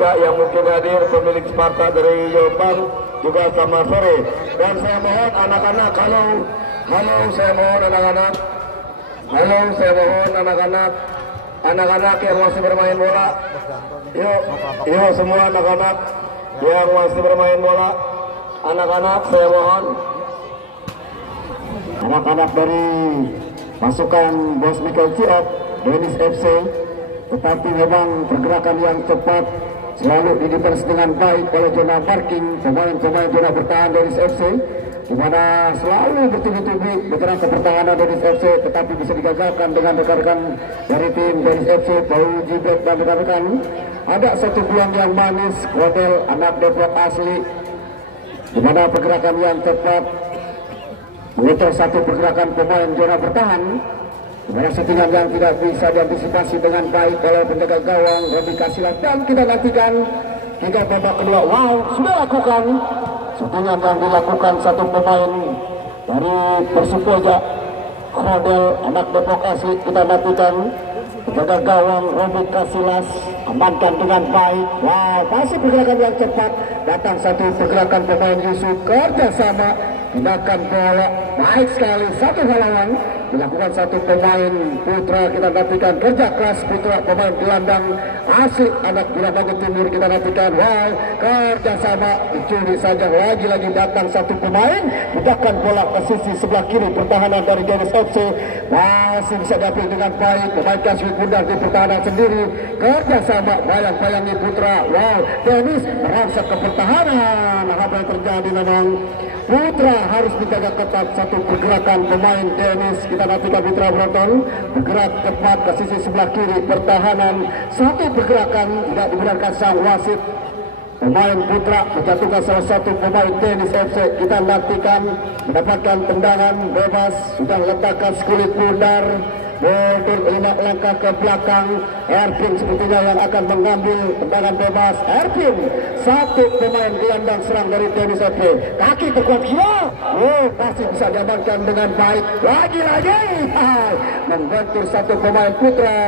Andika yang mungkin hadir, pemilik Sparta dari Jombang juga selamat sore. Dan saya mohon anak-anak, halo saya mohon anak-anak, anak-anak yang masih bermain bola, yuk semua anak-anak yang masih bermain bola, anak-anak saya mohon, anak-anak dari pasukan Bos Michael Ciok, Dennis FC, tetapi memang pergerakan yang cepat selalu didefense dengan baik oleh zona parking pemain-pemain zona bertahan Dennis FC, di mana selalu bertubi-tubi bergerak ke pertahanan Dennis FC, tetapi bisa digagalkan dengan rekan-rekan dari tim Dennis FC, Bau Jibet dan rekan-rekan. Ada satu peluang yang manis, Kodel anak Depok asli, di mana pergerakan yang cepat mengutus satu pergerakan pemain zona bertahan, di mana settingan yang tidak bisa diantisipasi dengan baik oleh penjaga gawang Robi Kasilas, dan kita nantikan hingga babak kedua. Wow, sudah lakukan settingan yang dilakukan satu pemain dari Persipura, Kodel anak Depok asli. Kita nantikan penjaga gawang Robi Kasilas amankan dengan baik. Wow, masih pergerakan yang cepat, datang satu pergerakan pemain Yusuf, kerjasama tindakan bola baik sekali, satu halangan dilakukan satu pemain Putra. Kita nantikan kerja keras Putra, pemain gelandang asli anak Bulabangun Timur. Kita nantikan wow, kerjasama dicuri saja, lagi-lagi datang satu pemain tindakan bola ke sisi sebelah kiri pertahanan dari Dennis FC, masih bisa diambil dengan baik pemain Kaswi Bundar di pertahanan sendiri, kerjasama bayang-bayangi Putra. Wow, Dennis merangsak ke pertahanan. Apa yang terjadi memang Putra harus dijaga ketat satu pergerakan pemain Dennis. Kita nantikan Putra Broton bergerak tepat ke sisi sebelah kiri pertahanan, satu pergerakan tidak dibenarkan sang wasit. Pemain Putra menjatuhkan salah satu pemain Dennis FC. Kita nantikan mendapatkan tendangan bebas, sudah letakkan kulit Bundar, mundur 5 langkah ke belakang. Erpin sepertinya yang akan mengambil tendangan bebas. Erpin, satu pemain gelandang serang dari Dennis FC, kaki terkuat gila, masih bisa diamankan dengan baik. Lagi-lagi membentur satu pemain Putra,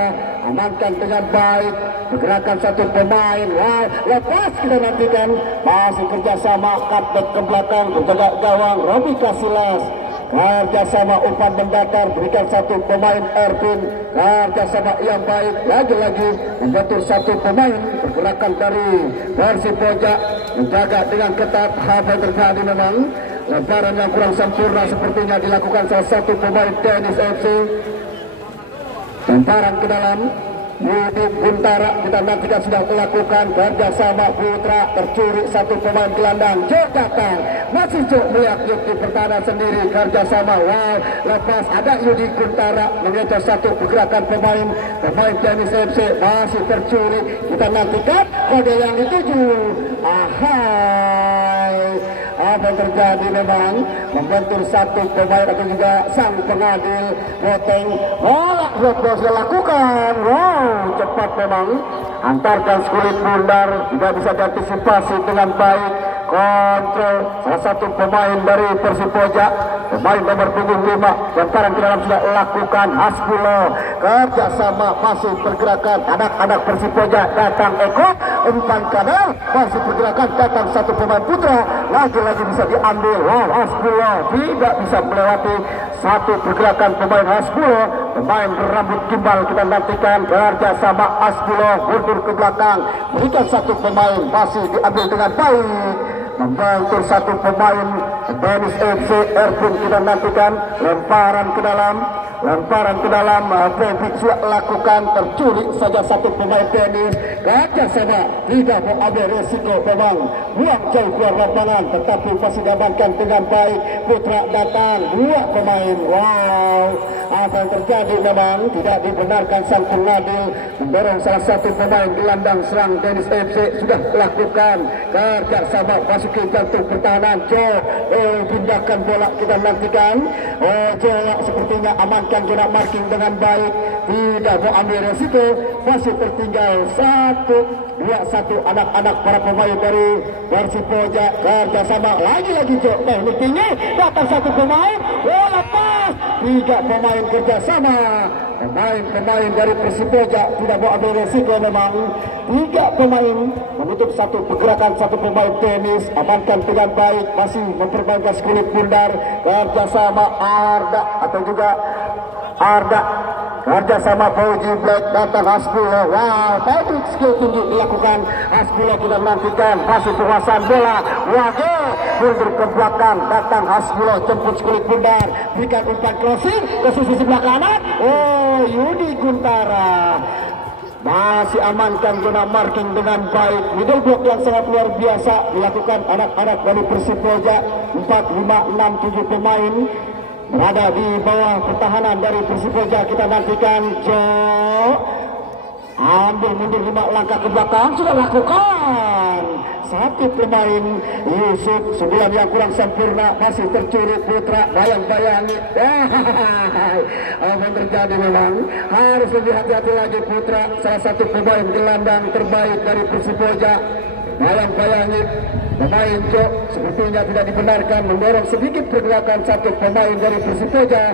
amankan dengan baik. Pergerakan satu pemain, wow, lepas. Kita nantikan masih kerjasama cutback ke belakang penjaga gawang Robi Kasilas, kerjasama umpan mendatar, berikan satu pemain Erpin, kerjasama yang baik, lagi-lagi membentur satu pemain. Pergerakan dari Persipura menjaga dengan ketat. Apa yang terjadi memang lemparan yang kurang sempurna sepertinya dilakukan salah satu pemain Dennis FC. Lemparan ke dalam Budi Buntara, kita nantikan sudah melakukan kerjasama Putra, tercuri satu pemain gelandang. Jok datang, masih Jok melihat Jok di pertahanan sendiri, kerjasama. Wow, lepas ada Yudi Buntara mengejar satu pergerakan pemain Dennis FC, masih tercuri. Kita nantikan kode yang dituju. Apa yang terjadi memang membentur satu pemain atau juga sang pengadil Boteng. Bola dilakukan. Wow, cepat memang, antarkan kulit Bundar, tidak bisa diantisipasi dengan baik. Kontrol salah satu pemain dari Persipura, pemain nomor punggung 5, lemparan ke dalam sudah lakukan. Hasbulo, kerjasama masih pergerakan anak-anak Persipura, datang Eko, umpan kanan, masih pergerakan, datang satu pemain Putra, lagi-lagi bisa diambil. Wow, Hasbulo tidak bisa melewati satu pergerakan pemain Hasbulo, pemain berambut gimbal. Kita nantikan kerjasama Hasbulo, mundur ke belakang, berikan satu pemain, masih diambil dengan baik. Membentur satu pemain Dennis FC, Erpin. Kita nantikan lemparan ke dalam, Febri sudah lakukan, tercuri saja satu pemain Dennis. Kerjasama tidak mau ambil resiko memang, buang jauh keluar lapangan, tetapi masih diamankan dengan baik. Putra datang, 2 pemain. Wow, apa yang terjadi memang tidak dibenarkan. Sang pengadil mendorong salah satu pemain gelandang serang Dennis FC, sudah lakukan kerjasama masuki jantung pertahanan. Pindahkan bola. Kita nantikan Jolak sepertinya amankan zona marking dengan baik, tidak mau ambil resiko, masih tertinggal 1-2-1 anak-anak para pemain dari Persipura. Kerjasama lagi-lagi Jo, teknik tinggi, datang satu pemain, bola pas, 3 pemain kerjasama. pemain dari Persipura tidak mau ambil resiko memang. 3 pemain menutup satu pergerakan, satu pemain tenis amankan dengan baik, masih mempermainkan kulit bundar kerjasama Arda atau juga Arda kerjasama Fauji Black datang Hasbullah. Wow, tadi skill tinggi dilakukan Hasbullah, kita nantikan masih penguasaan bola. Wage mundur ke belakang, datang Hasbullah jemput kulit bundar, berikan umpan crossing ke sisi sebelah kanan. Oh, Yudi Guntara masih amankan zona marking dengan baik. Middle block yang sangat luar biasa dilakukan anak-anak dari Persipura. 4, 5, 6, 7 pemain berada di bawah pertahanan dari Persipura. Kita nantikan Jo ambil mundur 5 langkah ke belakang, sudah lakukan. Satu pemain Yusuf, 9 yang kurang sempurna, masih tercuri Putra, bayang-bayangi. Apa yang terjadi memang harus lebih hati-hati lagi Putra, salah satu pemain gelandang terbaik dari Persipura. Bayang-bayangi pemain Jo sepertinya tidak dibenarkan mendorong sedikit pergerakan satu pemain dari Persipura.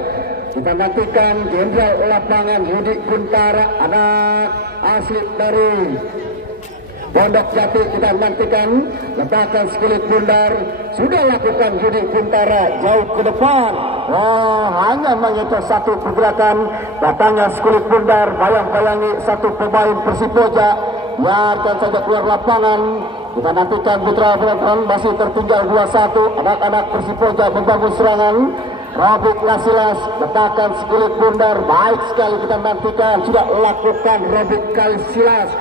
Kita nantikan jenderal lapangan Yudi Guntara, anak asli dari Pondok Jati. Kita nantikan ledakan skulit bundar, sudah lakukan Yudi Guntara jauh ke depan. Hanya menyentuh satu pergerakan, datangnya skulit bundar, bayang-bayangi satu pemain Persipura, biarkan saja keluar lapangan. Kita nantikan Putra penonton masih tertinggal 2-1. Anak-anak Persipura membangun serangan. Robik Kasilas letakkan skulit bundar, baik sekali kita nantikan, sudah lakukan Robik Kasilas.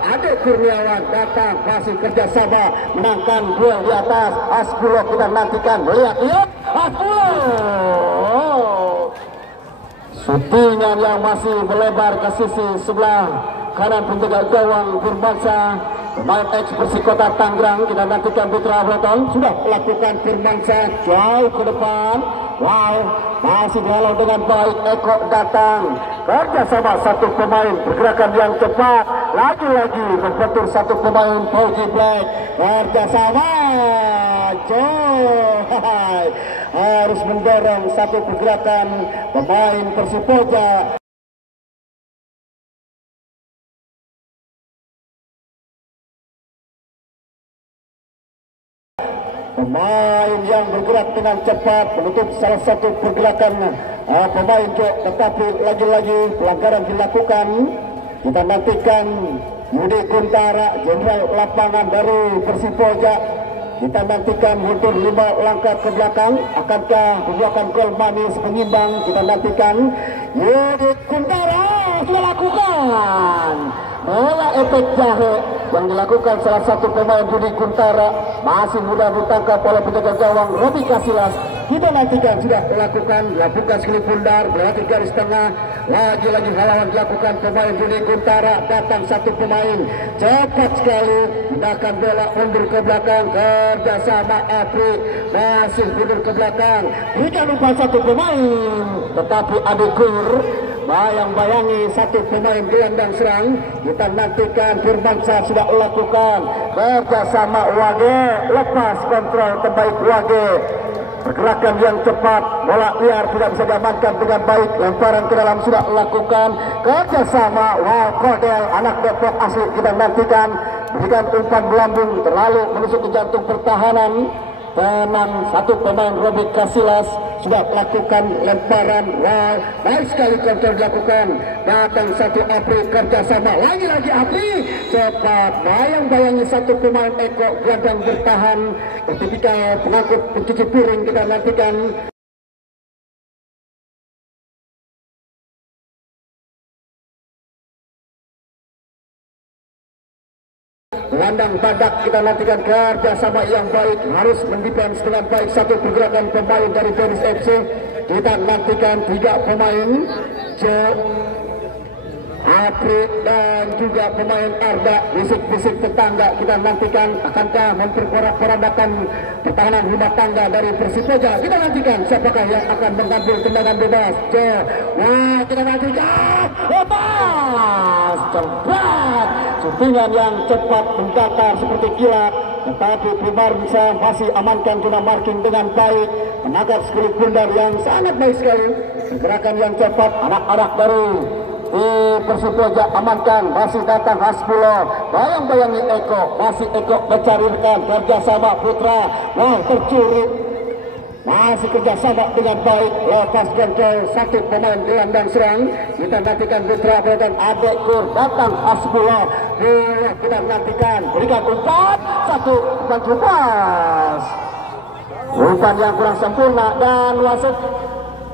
Ada Kurniawan datang, masih kerjasama menangkan duel di atas. Hasbullah kita nantikan, melihat Hasbullah syutingan yang masih melebar ke sisi sebelah kanan penjaga gawang Firmansyah, pemain ex Persikota Tangerang. Kita nantikan Putra Broton sudah melakukan Firmansyah jauh ke depan. Wow, masih dihalau dengan baik. Eko datang, kerjasama satu pemain, pergerakan yang cepat, lagi-lagi membentur satu pemain Fauji Black, kerjasama harus mendorong satu pergerakan pemain Persipura. Pemain yang bergerak dengan cepat menutup salah satu pergerakan pemain Jo, tetapi lagi-lagi pelanggaran dilakukan. Kita nantikan Yudi Guntara, jenderal lapangan dari Persipura. Kita nantikan mundur 5 langkah ke belakang, akankah membuahkan gol manis pengimbang. Kita nantikan Yudi Guntara sudah lakukan bola efek jahe yang dilakukan salah satu pemain Yudi Guntara, masih mudah ditangkap oleh penjaga gawang Robi Kasilas. Kita nantikan sudah lakukan skulit bundar, berarti garis tengah, lagi-lagi halangan dilakukan pemain Yudi Guntara. Datang satu pemain cepat sekali menggunakan bola mundur ke belakang, kerjasama Apri masih mundur ke belakang, berikan umpan satu pemain, tetapi Adekur bayang-bayangi satu pemain gelandang serang. Kita nantikan Firmansyah sudah lakukan kerjasama Wage, lepas kontrol terbaik Wage, pergerakan yang cepat, bola liar tidak bisa diamankan dengan baik, lemparan ke dalam sudah lakukan kerjasama Kodel, anak Depok asli. Kita nantikan berikan umpan melambung terlalu menusuk ke jantung pertahanan. Tenang, satu pemain Robik Kasilas sudah melakukan lemparan. Baik sekali kontrol dilakukan. Datang satu Apri, kerjasama lagi-lagi Apri cepat, bayang-bayangi satu pemain Eko gelandang bertahan, tipikal pengangkut pencuci piring. Kita nantikan gelandang badak. Kita nantikan kerjasama yang baik, harus mendefense dengan baik satu pergerakan pemain dari Tenis FC. Kita nantikan 3 pemain Jo, Apri dan juga pemain Arda, bisik-bisik tetangga. Kita nantikan akankah memperporak-porandakan pertahanan rumah tangga dari Persipura. Kita nantikan siapakah yang akan mengambil tendangan bebas. Jo, kita nantikan lepas cepat, syutingan yang cepat mendatar seperti kilat, tetapi Firmansyah masih amankan guna marking dengan baik. menangkap Skulit Bundar yang sangat baik sekali. Pergerakan yang cepat, anak-anak dari Persipura amankan, masih datang Hasbulo, bayang-bayangi Eko, masih Eko mencarikan kerjasama Putra, tercuri, masih kerjasama dengan baik, lepas kontrol satu pemain gelandang serang. Kita nantikan Putra dan Adek Kur, datang Hasbulo, kita nantikan, berikan umpan, satu umpan lepas, umpan yang kurang sempurna dan wasit.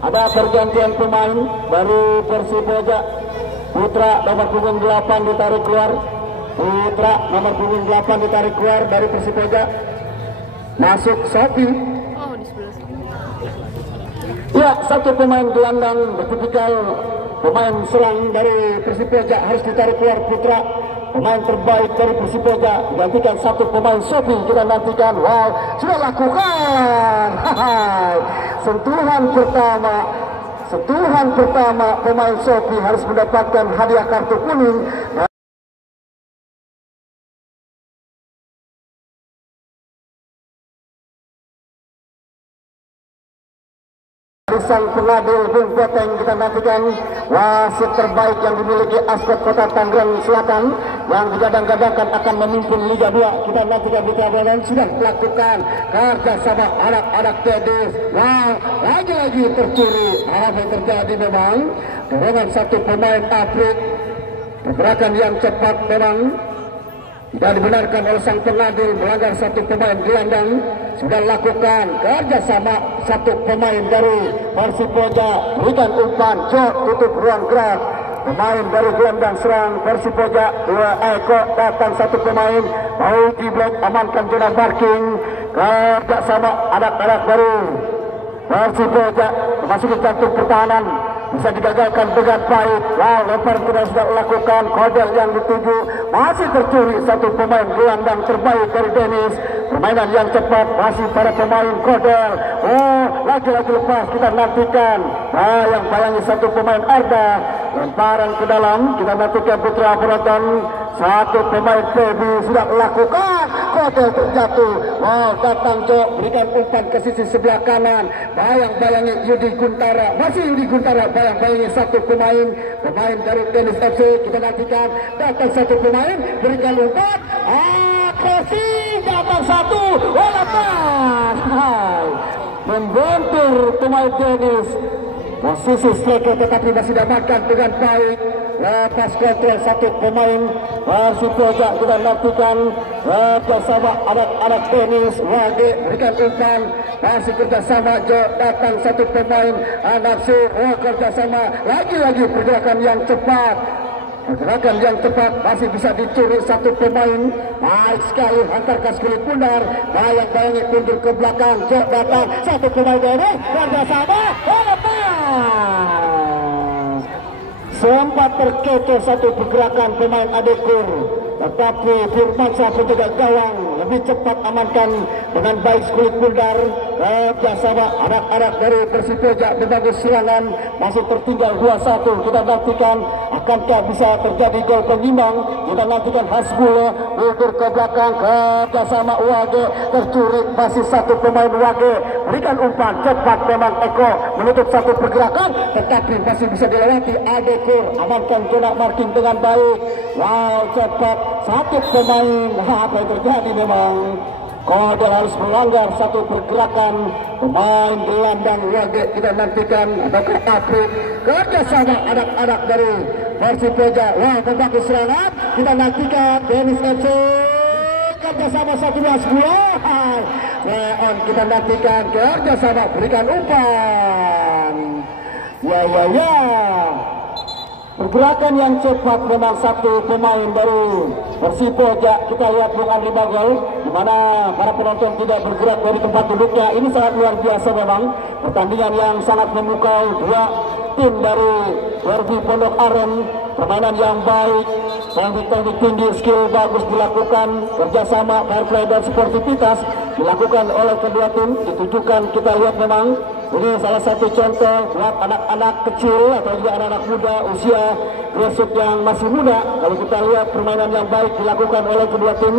Ada pergantian pemain dari Persipura. Putra nomor punggung 8 ditarik keluar. Putra nomor punggung 8 ditarik keluar dari Persipura. Masuk Sofi. Oh, di sebelah sini. Ya, satu pemain gelandang bertipikal pemain serang dari Persipura harus ditarik keluar Putra. Pemain terbaik dari Persipura gantikan satu pemain Sofi. Kita nantikan, wow, sudah lakukan. Sentuhan pertama pemain Sofi harus mendapatkan hadiah kartu kuning. Sang pengadil Bung Poteng, kita nantikan wasit terbaik yang dimiliki Askot Kota Tangerang Selatan yang digadang-gadangkan akan memimpin Liga 2. Kita nantikan di Kabupaten sudah melakukan kerjasama anak-anak Tedis. Wow, lagi-lagi tercuri. Apa yang terjadi memang dorongan satu pemain Aprik, pergerakan yang cepat memang tidak dibenarkan oleh sang pengadil, melanggar satu pemain gelandang. Sudah lakukan kerjasama satu pemain dari Persipura, berikan umpan, jok, tutup ruang gerak. Pemain dari gelandang serang Persipura, dua Eko, datang satu pemain, mau di Black amankan zona parking. Kerjasama anak-anak baru Persipura memasuki jantung pertahanan, bisa digagalkan dengan baik. Wow, lempar sudah lakukan, kodel yang dituju, masih tercuri satu pemain gelandang terbaik dari Dennis. Permainan yang cepat masih para pemain kodel. Oh, lagi-lagi lepas, kita nantikan. Yang bayangi satu pemain Arda, lemparan ke dalam, kita nantikan Putra Penonton. Satu pemain PB sudah melakukan, kodel terjatuh. Wow, datang Jok, berikan umpan ke sisi sebelah kanan. Bayang-bayangi Yudi Guntara, masih Yudi Guntara, bayang-bayangi satu pemain dari Dennis FC. Kita nantikan, datang satu pemain, berikan umpan. Crossing, datang satu, lepas. Membentur pemain Dennis. Posisi striker tetapi masih dapatkan dengan baik. Lepas kontrol satu pemain Persipura, kita nantikan bersama anak-anak Dennis. Wage berikan umpan, masih kerjasama Jo, datang satu pemain Anapsu. Kerjasama, lagi-lagi pergerakan yang cepat. Pergerakan yang tepat, masih bisa dicuri satu pemain. Baik sekali, hantarkan Skulit Bundar. Bayang-bayangi mundur ke belakang, Jok datang, satu pemain dari kerjasama, lepas. Sempat terkecoh satu pergerakan pemain Adekur, tetapi Firmansyah penjaga gawang lebih cepat amankan dengan baik Skulit Bundar. Kerjasama anak-anak dari Persipura membangun serangan, masih tertinggal 2-1. Kita nantikan akankah bisa terjadi gol penyimbang. Kita nantikan Hasbulo mundur ke belakang, kerjasama Wage, tercuri masih satu pemain Wage, berikan umpan cepat memang Eko menutup satu pergerakan, tetapi masih bisa dilewati Adekur, amankan zona marking dengan baik. Wow, cepat satu pemain. Apa yang terjadi memang Kodel harus melanggar satu pergerakan pemain gelandang Wage. Kita nantikan apakah Aprik kerjasama anak-anak dari Persipura. Wah, membangun serangan. Kita nantikan Dennis FC kerjasama 11-10. Leon, kita nantikan kerjasama, berikan umpan. Ya. Pergerakan yang cepat memang satu pemain dari Persipura. Kita lihat Bung Andri Bagol, di mana para penonton tidak bergerak dari tempat duduknya. Ini sangat luar biasa memang. Pertandingan yang sangat memukau, dua tim dari Werbi Pondok Aren. Permainan yang baik, teknik tinggi, skill bagus dilakukan, kerjasama, fair play dan sportivitas dilakukan oleh kedua tim. Ditujukan, kita lihat memang ini salah satu contoh buat anak-anak kecil atau juga anak-anak muda usia grassroots yang masih muda. Kalau kita lihat permainan yang baik dilakukan oleh kedua tim,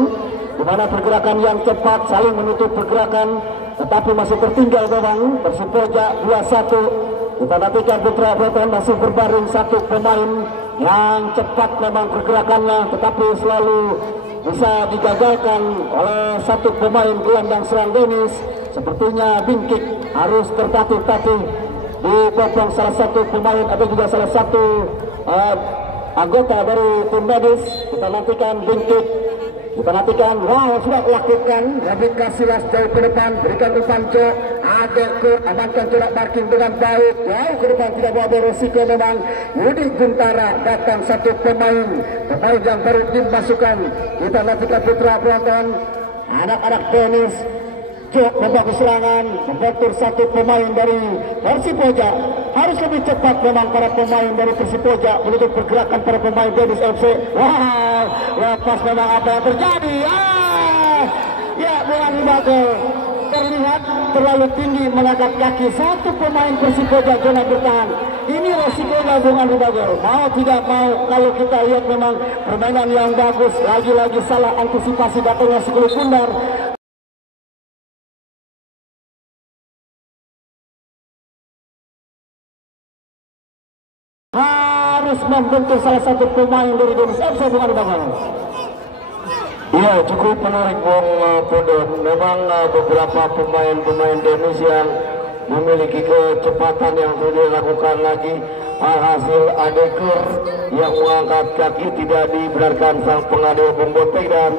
di mana pergerakan yang cepat saling menutup pergerakan. tetapi masih tertinggal memang. Persipura 2-1. Kita nantikan Putra Beton masih berbaring satu pemain yang cepat memang pergerakannya, tetapi selalu bisa digagalkan oleh satu pemain gelandang serang Dennis. Sepertinya Bingkik harus tertatih-tatih di popong salah satu pemain atau juga salah satu anggota dari tim medis. Kita nantikan Bingkik. Kita nantikan, wow, sudah lakukan Rabika Silas jauh ke depan, berikan umpan Jo Adekur, amankan corak parking dengan baik, jauh ke depan, tidak bawa beresiko memang. Yudi Guntara datang satu pemain yang baru dimasukkan. Kita nantikan Putra Pelonton, anak-anak tenis Jo membangun serangan, membentur satu pemain dari Persipura. Harus lebih cepat memang para pemain dari Persipura menutup pergerakan para pemain Dennis FC. Wow, lepas memang apa yang terjadi. Ya, Bung Bagel terlihat terlalu tinggi mengangkat kaki satu pemain Persipura zona bertahan. Ini resikonya Bung Bagel. Mau tidak mau, kalau kita lihat memang permainan yang bagus, lagi-lagi salah antisipasi datangnya Sikulu Pundar. Harus membentuk salah satu pemain dari Dennis FC bukan Bagel. Iya, cukup menarik Bung Podon. Memang beberapa pemain Dennis yang memiliki kecepatan yang sudah dilakukan lagi. Hasil Adekur yang mengangkat kaki tidak dibenarkan sang pengadil Bung Botek dan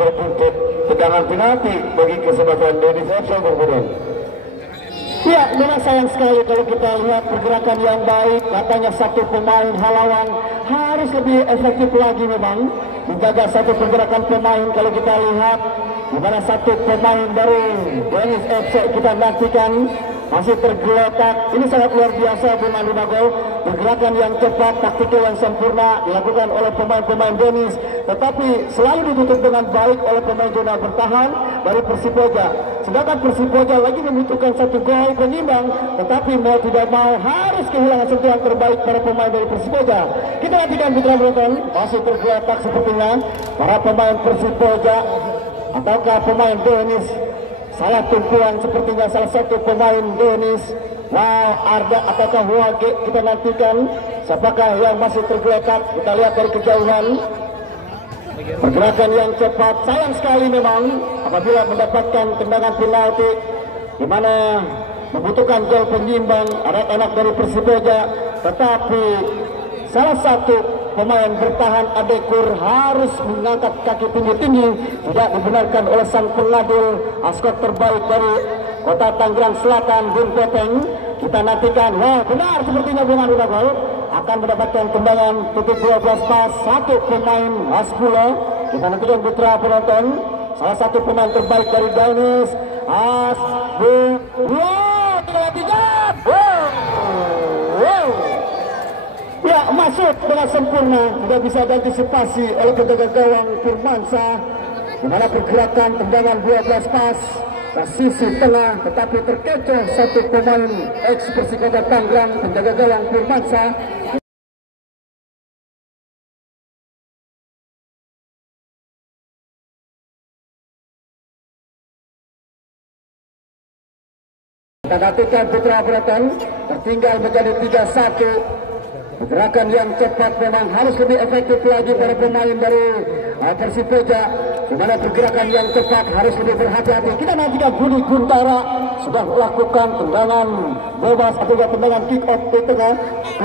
berbuntut tendangan penalti bagi kesempatan Dennis FC Bung Podon. Ya, memang sayang sekali kalau kita lihat pergerakan yang baik, katanya satu pemain Halawan harus lebih efektif lagi memang menjaga satu pergerakan pemain. Kalau kita lihat di mana satu pemain dari Dennis FC kita nantikan masih tergeletak. Ini sangat luar biasa Bung Bagel. Pergerakan yang cepat, taktikal yang sempurna dilakukan oleh pemain-pemain Dennis, tetapi selalu ditutup dengan baik oleh pemain zona bertahan dari Persipura. Sedangkan Persipura lagi membutuhkan satu gol penyimbang, tetapi mau tidak mau harus kehilangan sentuhan terbaik para pemain dari Persipura. Kita nantikan Putra Beton masih tergeletak sepertinya para pemain Persipura ataukah pemain Dennis. Salah tumpuan sepertinya salah satu pemain Dennis. Wow, Arda ataukah Wage, kita nantikan siapakah yang masih tergeletak. Kita lihat dari kejauhan pergerakan yang cepat. Sayang sekali memang apabila mendapatkan tendangan penalti di mana membutuhkan gol penyimbang anak-anak dari Persipura, tetapi salah satu pemain bertahan Adekur harus mengangkat kaki tinggi-tinggi, tidak dibenarkan oleh sang pengadil askot terbaik dari Kota Tangerang Selatan Bung Peteng. Kita nantikan, wah benar sepertinya Bung Bagel akan mendapatkan tendangan tutup 12 pas satu pemain Haspula. Kita nantikan Putra Penonton salah satu pemain terbaik dari Dennis Haspula. Wow, kita nantikan. Wow. Ya, masuk dengan sempurna, tidak bisa diantisipasi oleh penjaga gawang Firmansyah. Di mana pergerakan tendangan 12 pas ke sisi tengah, tetapi terkecoh satu pemain ex Persikota Tangerang, penjaga gawang Firmansyah. Kita nantikan Putra Beton tertinggal menjadi 3-1. Pergerakan yang cepat memang harus lebih efektif lagi para pemain dari Persipura. Di mana pergerakan yang cepat harus lebih berhati-hati. Kita nantikan Budi Guntara sudah melakukan tendangan bebas atau tendangan kick off di tengah.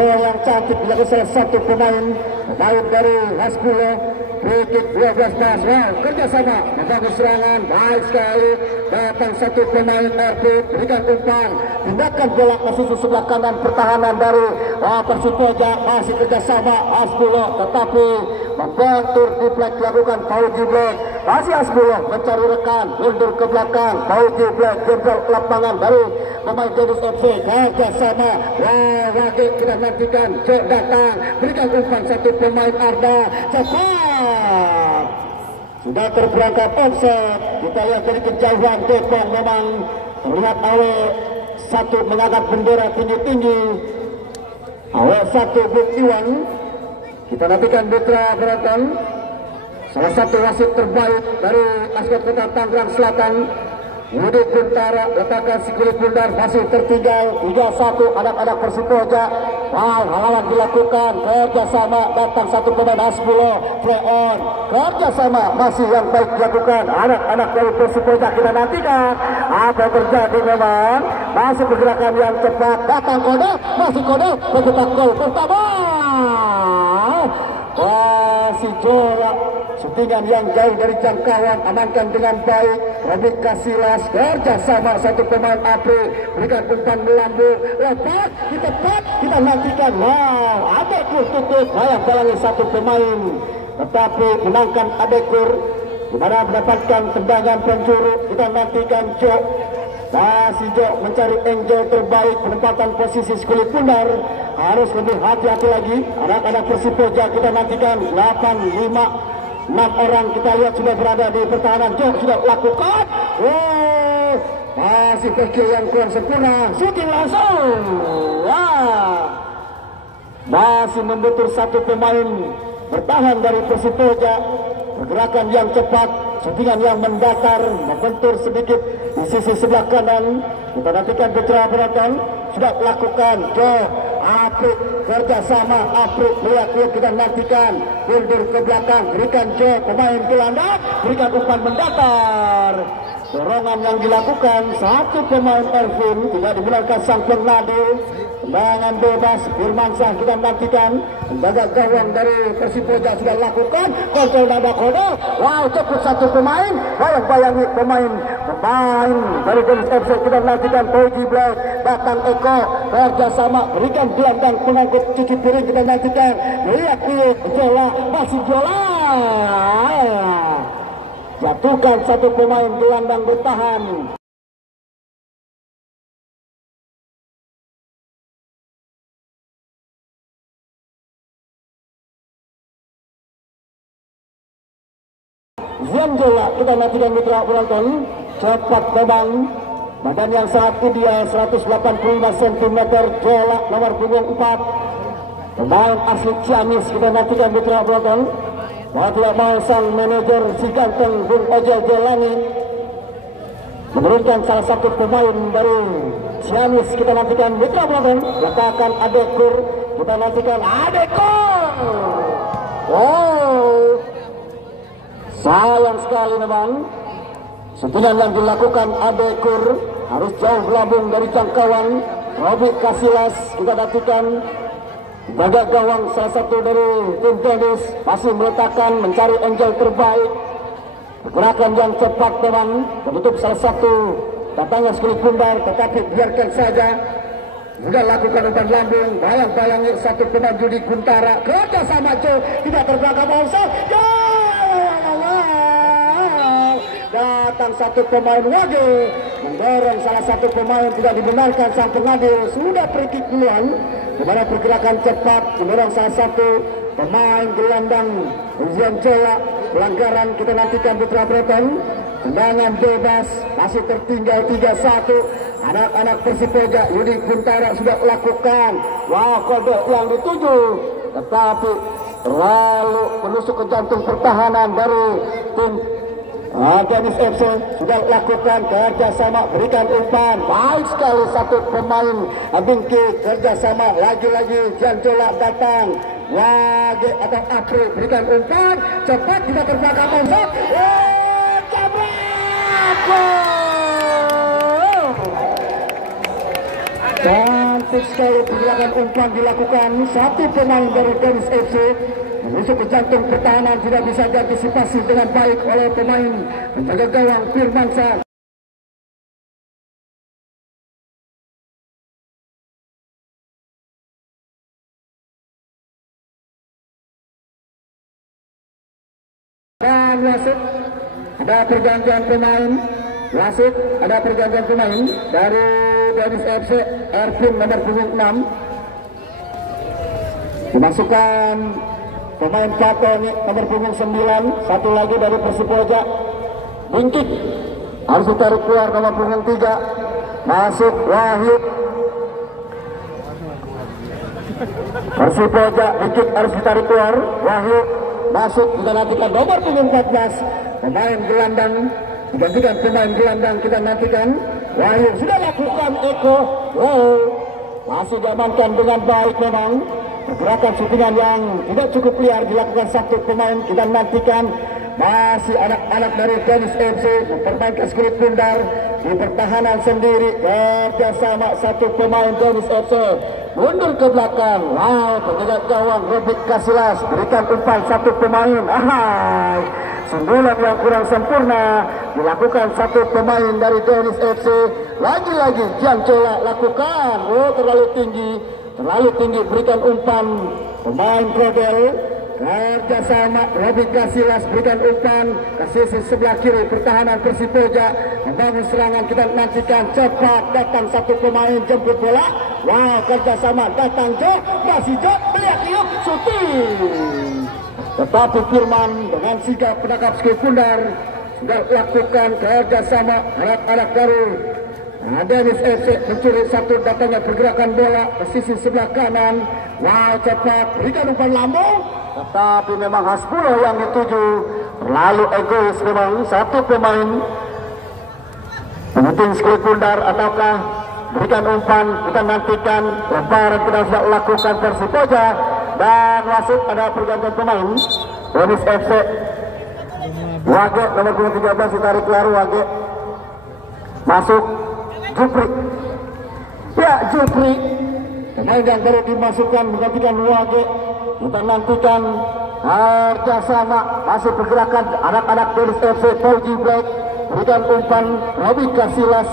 Yang cantik dilakukan salah satu pemain dari Haspula. Free kick 12 pas. Wow, kerjasama membangun serangan baik sekali. Datang satu pemain RP, berikan umpan, tindakan bola ke sisi sebelah kanan pertahanan dari Persipura. Masih kerjasama Haspula, tetapi membentur di Black dilakukan Fauji Black. Masih Haspula mencari rekan, mundur ke belakang. Fauji Black jenderal lapangan dari pemain Dennis FC. Kerjasama, wah lagi kita nantikan. Cek datang, berikan umpan satu pemain Arda. Cepat, sudah terperangkap offset. Kita lihat dari kejauhan Depok memang terlihat Awe satu mengangkat bendera tinggi-tinggi. Awe satu Buktiwan. Kita nantikan Putra Beton salah satu wasit terbaik dari Askot Kota Tangerang Selatan. Yudi Kuntara letakkan si kulit bundar, masih tertinggal 3-1 anak-anak Persipoja. Wow, halangan dilakukan, kerjasama datang satu pemain Hasbulo, play on, kerjasama masih yang baik dilakukan anak-anak dari Persipoja. Kita nantikan apa yang terjadi. Memang masih pergerakan yang cepat, datang kode, masih kode, mencetak gol pertama. Masih Jola, syutingan yang jauh dari jangkauan, amankan dengan baik. Robik Kasilas kerjasama satu pemain April, berikan umpan melambung, lepas di tepat, kita nantikan. Wow, Adekur tutup, bayang-bayangi satu pemain, tetapi menangkan Adekur, di mana mendapatkan tendangan penjuru. Kita nantikan Jo, masih Jo mencari angle terbaik, penempatan posisi kulit bundar harus lebih hati-hati lagi. Anak-anak Persipoja kita nantikan 6 orang kita lihat sudah berada di pertahanan. Jo sudah lakukan. Oh, masih kecil yang kurang sempurna. Shooting langsung. Wah, masih membutuhkan satu pemain bertahan dari Persipoja. Pergerakan yang cepat, shootingan yang mendatar, membentur sedikit di sisi sebelah kanan. Kita nantikan Putra Beratan sudah lakukan. Jo, Aprik kerjasama, Aprik lihat kita nantikan, mundur ke belakang, berikan Jo, pemain gelandang, berikan umpan mendatar. Dorongan yang dilakukan satu pemain Ervin, tidak dibenarkan sang pengadil. Tendangan bebas Firmansyah kita nantikan. Menjaga gawang dari Persipoja sudah lakukan, kontrol nada kode. Wow, cukup satu pemain, bayang-bayangi pemain dari Dennis FC kita nantikan. Koji Black, datang Eko, kerjasama, berikan gelandang pengangkut cuci piring kita nantikan. Lihat Jola, masih Jola, jatuhkan satu pemain gelandang bertahan. Zianjola kita nantikan mitra penonton, cepat memang, badan yang sangat ideal 185 cm. Jola nomor punggung 4, pemain asli Ciamis kita nantikan mitra penonton. Mau tidak mau sang manajer si ganteng Bung Ojel Jelani menurunkan salah satu pemain dari Ciamis. Kita nantikan mitra penonton, letakkan Adekur, kita nantikan Adekur. Wow, sayang sekali memang shootingan yang dilakukan Adekur harus jauh melambung dari jangkauan. Robik Kasilas kita nantikan, jaga gawang salah satu dari tim Dennis masih meletakkan, mencari angle terbaik. Pergerakan yang cepat memang menutup salah satu datangnya kulit bundar, tetapi biarkan saja. Sudah lakukan umpan lambung, bayang-bayangi satu pemain Yudi Kuntara, kerjasama Jo, tidak terbelakang bangsa. Datang satu pemain Wage, mendorong salah satu pemain, tidak dibenarkan sang pengadil, sudah free kick duluan. Di mana pergerakan cepat mendorong salah satu pemain gelandang Zianjola. Pelanggaran kita nantikan Putra Breton. Tendangan bebas, masih tertinggal 3-1. Anak-anak Persipoja, Yudi Kuntara sudah lakukan. Wow, kode yang dituju, tetapi terlalu menusuk ke jantung pertahanan dari tim Dennis FC. Sudah lakukan kerjasama, berikan umpan, baik sekali satu pemain Bingki, kerjasama lagi-lagi. Zianjola datang, Wage atau April, berikan umpan cepat, tidak terbakar konsep. Cantik sekali pergerakan umpan dilakukan satu pemain dari Dennis FC. Menusuk ke jantung pertahanan, tidak bisa diantisipasi dengan baik oleh pemain menjaga gawang Firmansyah. Dan wasit, ada pergantian pemain. Wasit, ada pergantian pemain dari Dennis FC. Ervin nomor punggung 6 dimasukkan pemain Patoni nomor punggung 9, satu lagi dari Persipoja. Bingkit harus ditarik keluar nomor punggung 3. Masuk Wahyu. Persipoja, Bingkit harus ditarik keluar. Wahyu masuk, kita nantikan nomor punggung 14, pemain gelandang digantikan pemain gelandang, kita nantikan Wahyu sudah lakukan Eko. Wow, masih diamankan dengan baik memang. Pergerakan syutingan yang tidak cukup liar dilakukan satu pemain, kita nantikan masih anak-anak dari Dennis FC mempermainkan skuad pundar di pertahanan sendiri, kerjasama satu pemain Dennis FC mundur ke belakang. Wow, penjaga gawang Robert Casillas berikan umpan satu pemain. Ahai, sundulan yang kurang sempurna dilakukan satu pemain dari Dennis FC. Lagi-lagi Jian Cola lakukan, terlalu tinggi berikan umpan pemain Krodel. Kerjasama Robert Casillas berikan umpan ke sisi sebelah kiri pertahanan Persipura membangun serangan, kita nantikan cepat datang satu pemain jemput bola. Wow, kerjasama datang masih melihat yuk syuting, tetapi Firman dengan sigap penangkap skuad pundar sudah lakukan kerjasama anak-anak dari Dennis FC mencuri satu, datangnya pergerakan bola ke sisi sebelah kanan. Wow, cepat berikan umpan lambung, tetapi memang Hasbulo yang dituju, terlalu egois memang satu pemain penyeting skuad pundar ataukah berikan umpan, kita nantikan lemparan tidak sudah lakukan Persipura dan wasit ada pergantian pemain. Dennis FC Wage nomor 13 ditarik keluar, Wage masuk Jupri. Ya, Jupri pemain yang baru dimasukkan menggantikan Wage, kita nantikan kerjasama masih pergerakan anak-anak Dennis FC. Fauji Black berikan umpan Robert Casillas,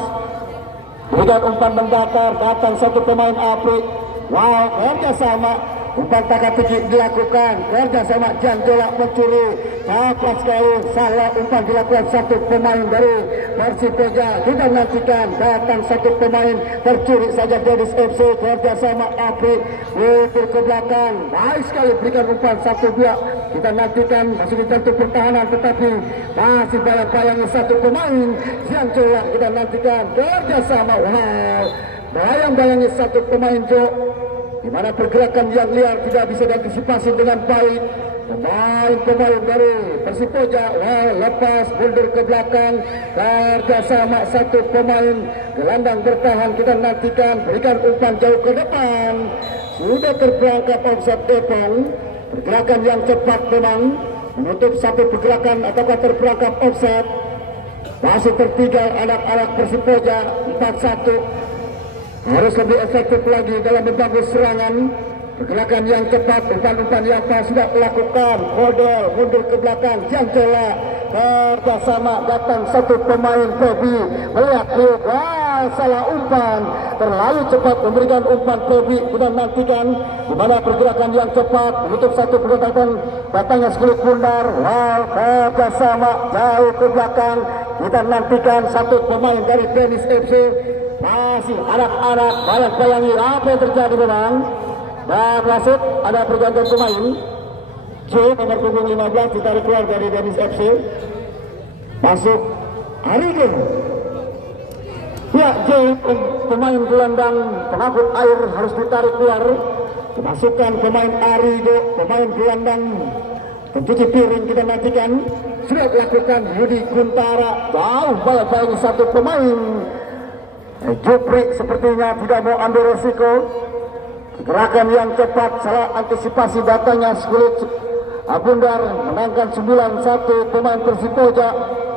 berikan umpan mendatar, datang satu pemain Apri. Wow, kerjasama umpan teka-teki dilakukan, kerjasama Jian Cola mencuri, cepat sekali salah umpan dilakukan satu pemain dari Persipura. Kita nantikan datang satu pemain, tercuri saja Dennis FC, kerjasama Apri mundur ke belakang, baik sekali berikan umpan 1-2. Kita nantikan masih dibantu pertahanan, tetapi masih bayang-bayangi satu pemain Jian Cola. Kita nantikan kerjasama, wow, bayang-bayangi satu pemain Jo, di mana pergerakan yang liar tidak bisa diantisipasi dengan baik. Pemain dari Persipura lepas mundur ke belakang, kerjasama satu pemain gelandang bertahan, kita nantikan berikan umpan jauh ke depan, sudah terperangkap offside Depong. Pergerakan yang cepat memang menutup satu pergerakan ataukah terperangkap offside. Masih tertinggal anak-anak Persipura 4-1. Harus lebih efektif lagi dalam membangun serangan. Pergerakan yang cepat, umpan-umpan yang sudah dilakukan. Kodel mundur ke belakang, Jian Cola kerjasama datang satu pemain Febi melihat salah umpan, terlalu cepat memberikan umpan Febi. Kita nantikan di mana pergerakan yang cepat menutup satu pergerakan datangnya skuad pundar. Wow, kerjasama jauh ke belakang, kita nantikan satu pemain dari Dennis FC. Masih anak-anak bayang-bayangi apa yang terjadi memang. Dan wasit ada pergantian pemain. J nomor punggung 15 ditarik keluar dari Dennis FC. Masuk Arigo. Ya, J pemain gelandang pengangkut air harus ditarik keluar. Dimasukkan pemain Arigo, pemain gelandang pencuci piring, kita nantikan. Sudah dilakukan Yudi Kuntara. Jauh bayang-bayangi satu pemain. Jupri sepertinya tidak mau ambil resiko. Gerakan yang cepat, salah antisipasi datangnya skuad Abundar menangkan 9-1 pemain Persipura.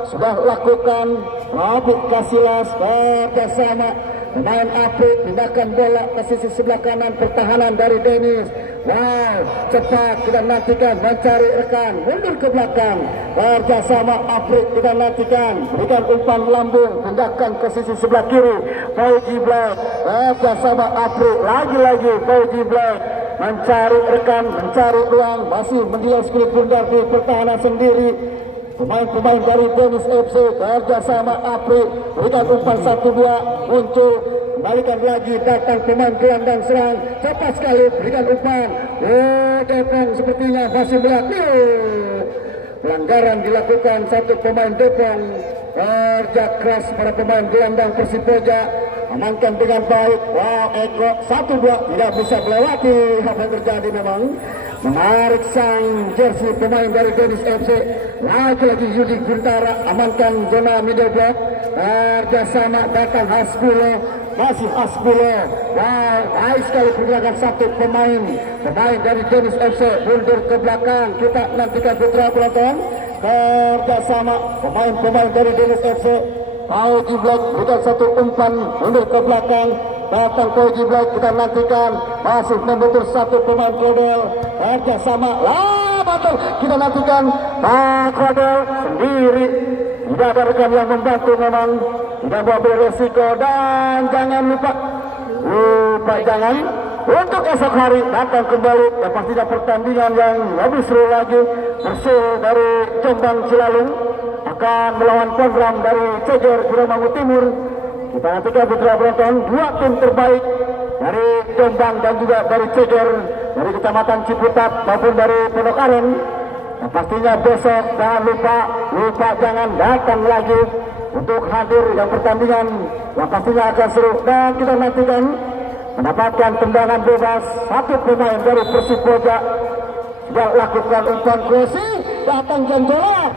Sudah lakukan Robert Casillas kerjasama pemain Apri, pindahkan bola ke sisi sebelah kanan pertahanan dari Dennis. Wow, cepat kita nantikan mencari rekan, mundur ke belakang, kerjasama Apri, kita nantikan berikan umpan lambung, pindahkan ke sisi sebelah kiri. Fauji Black kerjasama Apri, lagi-lagi Fauji Black mencari rekan, mencari ruang, masih menilai skuad pundar di pertahanan sendiri. Pemain-pemain dari Dennis FC kerjasama Apri, berikan umpan 1-2, muncul, kembalikan lagi, datang pemain gelandang serang, cepat sekali berikan umpan. Depong sepertinya masih melihat. Pelanggaran dilakukan satu pemain Depong. Kerja keras para pemain gelandang Persipura, amankan dengan baik. Wow, Eko 1-2 tidak bisa melewati apa yang terjadi memang. menarik sang jersey pemain dari Dennis FC. Lagi-lagi Yudi Guntara amankan zona middle block, kerjasama datang Hasbulo, masih Hasbulo. Wow, baik sekali pergerakan satu pemain dari Dennis FC mundur ke belakang. Kita nantikan putra penonton, kerjasama pemain dari Dennis FC. Koji Black berikan satu umpan mundur ke belakang, datang Koji Black, kita nantikan masih membentur satu pemain Crodel, kerjasama betul, kita nantikan Crodel sendiri, tidak ada rekan yang membantu, memang tidak boleh resiko. Dan jangan lupa jangan untuk esok hari datang kembali dan pastinya pertandingan yang lebih seru lagi. Persil dari Jombang Cilalung akan melawan Ponram dari Ceger Giramangu Timur. Kita nantikan putra penonton, dua tim terbaik dari Jombang dan juga dari Ceger, dari Kecamatan Ciputat maupun dari Pondok Aren. Dan pastinya besok jangan lupa jangan datang lagi untuk hadir yang pertandingan yang pastinya akan seru. Dan kita nantikan mendapatkan tendangan bebas satu pemain dari Persipoja. Sudah lakukan umpan crossing, datang Jonjola.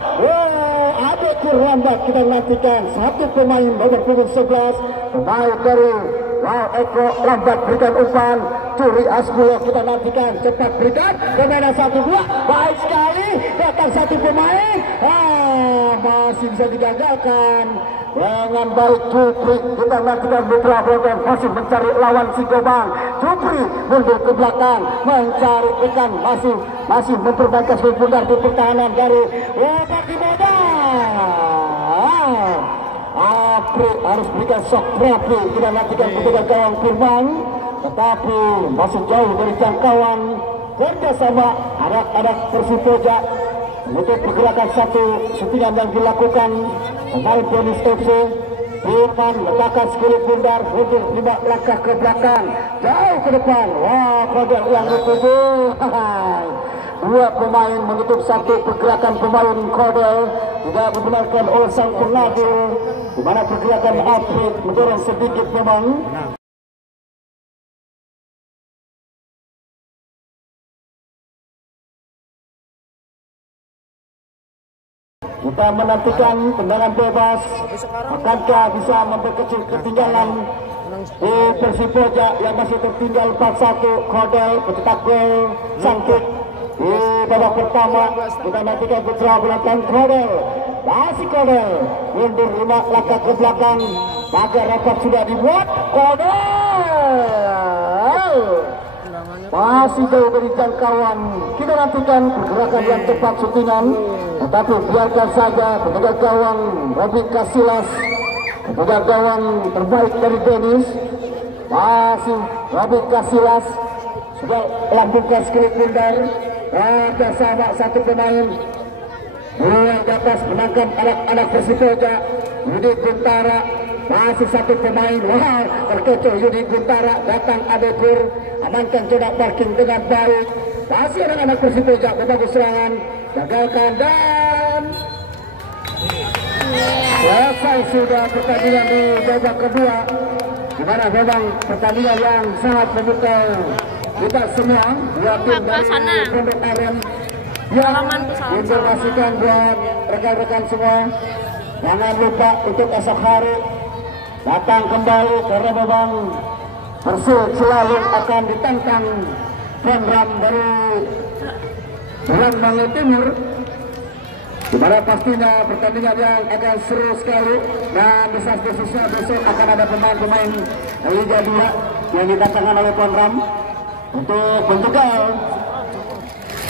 Ada kurlambat, kita nantikan satu pemain nomor punggung 11 pemain dari Eko lambat berikan umpan, curi Asbulo, kita nantikan cepat berikan pemain 1-2, baik sekali datang satu pemain, masih bisa digagalkan dengan baik Jupri. Kita nantikan putra penonton masih mencari lawan si Gobang. Jupri mundur ke belakang mencari ikan, masih memperbaiki pundar di pertahanan dari Bagi Moda. Apri harus berikan shock terapi, kita nantikan kepada gawang Firman, tetapi masih jauh dari jangkauan. Kerjasama anak-anak Persipoja untuk pergerakan satu settingan yang dilakukan pemain Dennis FC. Firman letakkan sekali pundar untuk 5 langkah ke belakang, jauh ke depan. Pada yang dituju. Dua pemain menutup satu pergerakan pemain Crodel, tidak dibenarkan oleh sang pengadil, di mana pergerakan Apri mendorong sedikit memang. Kita menantikan tendangan bebas, akankah bisa memperkecil ketinggalan di Persipoja yang masih tertinggal 4-1. Crodel pencetak gol sangkut di babak pertama. Kita nantikan putra belakang Crodel, masih Crodel mundur 5 langkah ke belakang, maka rapat sudah dibuat. Crodel masih jauh dari jangkauan. Kita nantikan pergerakan yang cepat syutingan, tetapi biarkan saja penjaga gawang Robby Casillas, penjaga gawang terbaik dari Dennis, masih Robby Casillas sudah lambungkan skrip pundar. Bersama satu pemain yang di atas menangkan anak-anak Persipoja, Yudi Guntara, masih satu pemain. Terkecoh Yudi Guntara, datang Adekur, amankan zona parking dengan baik. Masih anak-anak Persipoja membangun serangan, gagalkan dan selesai sudah pertandingan di babak kedua, di mana memang pertandingan yang sangat memukau kita semua. Dua tim dari Pondok Aren yang informasikan buat rekan-rekan semua, jangan lupa untuk esok hari datang kembali, karena memang Persil selalu akan ditantang Ponram dari Giramangu Timur, di mana pastinya pertandingan yang akan seru sekali. Dan desas-desusnya besok akan ada pemain-pemain Liga 2 yang didatangkan oleh Ponram untuk menjegal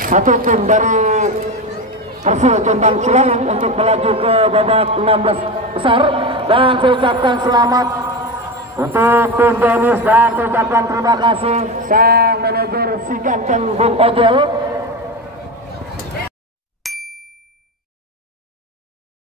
satu tim dari Persil Jombang Cilalung untuk melaju ke babak 16 besar. Dan saya ucapkan selamat untuk tim Dennis, dan saya ucapkan terima kasih sang manajer si ganteng Bung Ojol